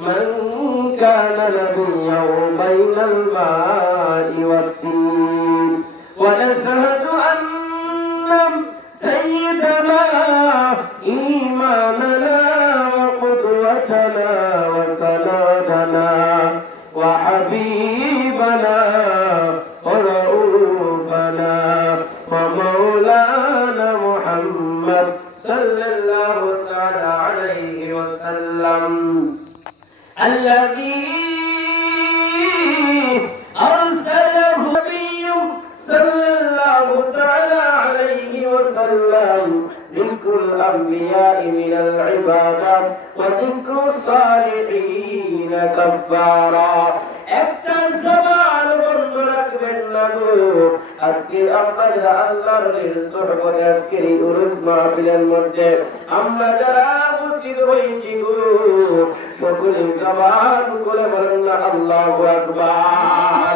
من كان نبيا بين الماء والطين ونشهد أن الأنبياء من العبادة وذكر الصالحين كفارا একটা সবার বন্ধ রাখবেন না গো আজকে আমরা যারা আল্লাহর সোহবতে আজকে এই উরুস মাহফিলের মধ্যে আমরা যারা উপস্থিত হয়েছি গো সকলে জবান করে বলেন না আল্লাহু আকবার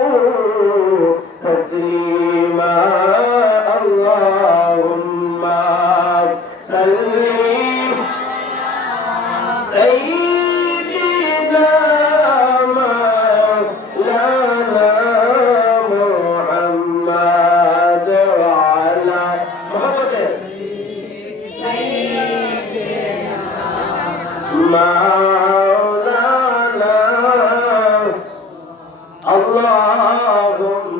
اللهم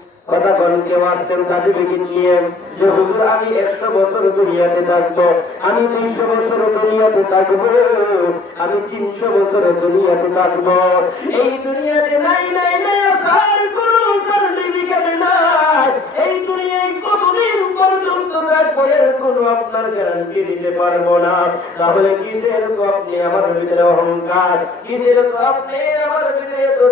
কথা বল, কেউ আসছেন সার্টিফিকেট নিয়ে? যে হুজুর আমি একশো বছর দুনিয়াতে থাকব, আমি দুইশো বছর দুনিয়াতে থাকব, আমি তিনশো বছর দুনিয়াতে থাকব। এই দুনিয়াতে নাই নাই নাই। এই দুনিয়ায় পর্যন্ত থাকব এর কোনো আপনার গ্যারান্টি দিতে পারব না। তাহলে কিসের আপনি আমার ভিতরে অহংকার? কিসের আপনি আমার ভিতরে তো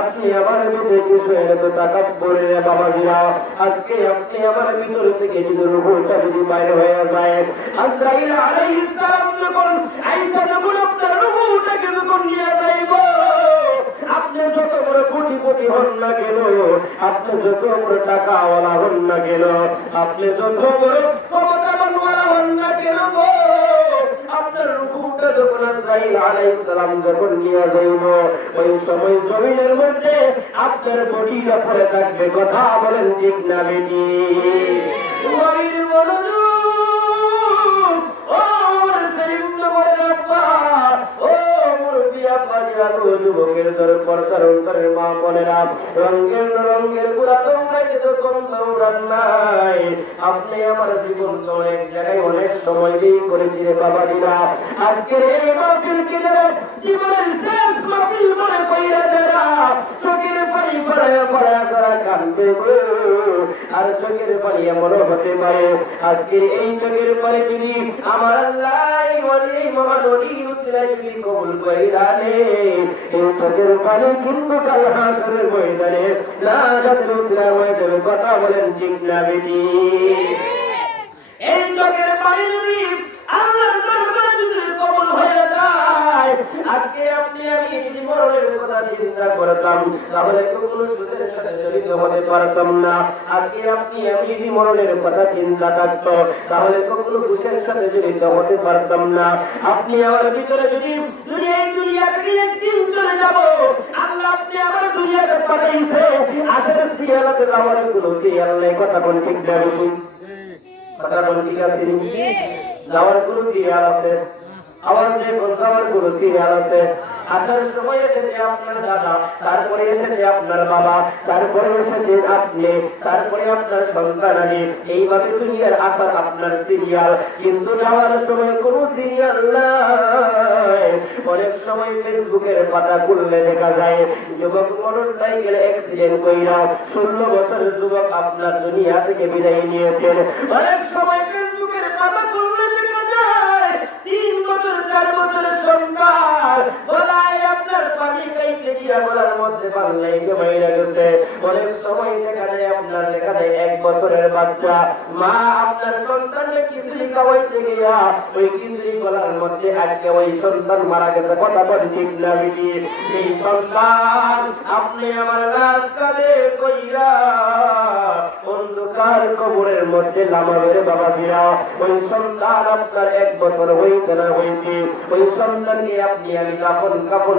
আপনি আমার ভিতরে কিছু এনে তো টাকা পড়ে বাবা দিরা আজকে আপনি আমার ভিতর থেকে যদি রুহুটা যদি বাইরে হয়ে যায়। আজরাইল আলাইহিস সালাম যখন আয়েশা কোটি হন না কেন? আপনি যত বড় টাকাওয়ালা হন না কেন? আপনি যত বড় ক্ষমতাবানওয়ালা হন না কেন আপনার রুকুটা পড়ে থাকবে। কথা বলেন ঠিক না বেটি? মনোযোগ রাখো যুবকের দর পর্দার অন্তরের মা বোনেরা রঙের রঙের গুড়া তোমরা কিন্তু কম দৌড়ান নাই আপনি আমার মনে আর চোখের পানি এমন হতে পারে আজকে এই চোখের পানি যদি আমার আল্লাহ ওলি মহান ওলি উসিলাই যদি কবুল কইরা নে এই চোখের পানি কিন্তু কাল হাসরের ময়দানে। না উসিলাই ময়দানে কথা বলেন ঠিক না বেটি চোখের পানি যদি আল্লাহর দরবারে যদি কবুল হয়ে যায়, আজকে আপনি আমি যদি কথা চিন্তা করতাম, তাহলে কখনো সুদের সাথে জড়িত হতে পারতাম না। আজকে আপনি আমি যদি কথা চিন্তা থাকতো, তাহলে কখনো ঘুষের সাথে জড়িত হতে পারতাম না। আপনি আমার ভিতরে যদি দুনিয়া দুনিয়া থেকে একদিন চলে যাব, আল্লাহ আপনি আমার দুনিয়াতে পাঠাইছে। আসলে সিরিয়াল আছে আমার কোনো সিরিয়াল কথা কোন ঠিক যাবে কথা বল ঠিক আছে যাওয়ার কোনো সিরিয়াল আছে? আপনার সিরিয়াল কিন্তু যাওয়ার সময় সিরিয়াল নাই। অনেক সময় ফেসবুকের পাতা খুললে দেখা যায়, যুবক মোটর ষোলো বছরের যুবক আপনার দুনিয়া থেকে বিদায় নিয়েছেন। অনেক সময় বছর চার বছরের সন্তান গলায় কইরা অন্ধকার কবরের মধ্যে নামাবের বাবা দিরা ওই সন্তান আপনার এক বছর হইতে না হইতে, ওই সন্তানকে আপনি আমি কাপন কাপন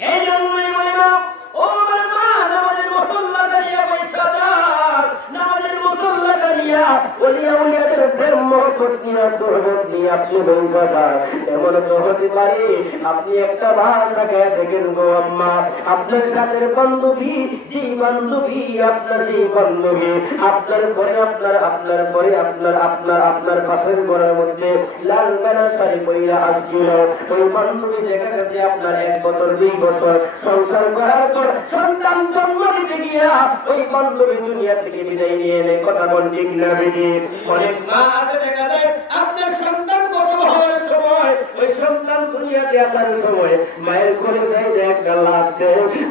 এই জন্যই বলি আপনার পাশের ঘরের মধ্যে লাল বেলা শাড়ি পরিয়া আসছিল। ওই বান্ধবী দেখা গেছে আপনার এক বছর, দুই বছর সংসার করার পর সন্তান জন্ম দিতে গিয়া ওই বান্ধবী দুনিয়া থেকে বিদায় নিয়ে কথা বল ঠিক না বেটি অনেক মা যায় সময় মায়ের কোলে যাই যে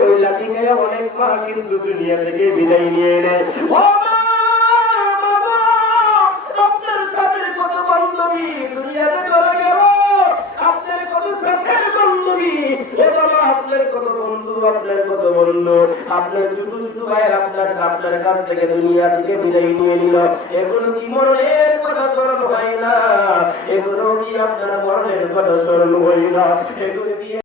ওই লাঠি অনেক মা কিন্তু দুনিয়া থেকে বিদায় নিয়ে নেয়। ও বাবা, আপনার আপনার কত থেকে দুনিয়া থেকে বিদায় নিয়ে নিল। এগুলো কি মরণের কথা স্মরণ এগুলো কি আপনার মরণের কথা স্মরণ হয় না? এগুলো কি